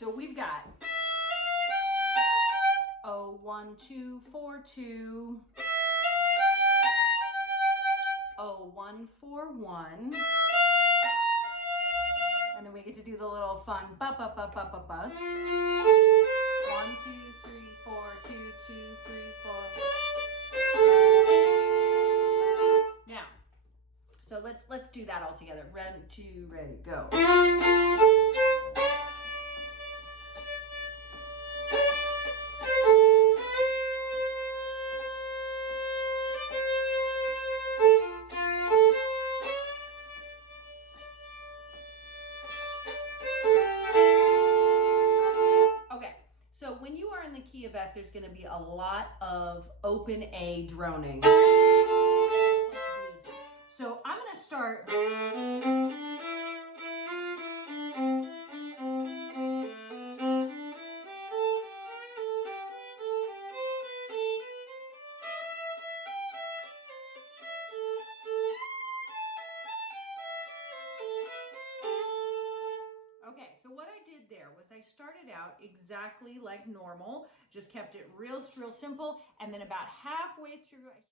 so we've got 0, 1, 2, 4, 2. 0, 1, 4, 1. And then we get to do the little fun ba ba ba ba ba ba. 1, 2, 3, 4, 2, 2, 3, 4. Now, so let's do that all together. 1, 2, ready, go. Okay, so when you are in the key of F, there's going to be a lot of open A droning. So I'm going to start. Okay, so what I did there was I started out exactly like normal, just kept it real simple, and then about halfway through,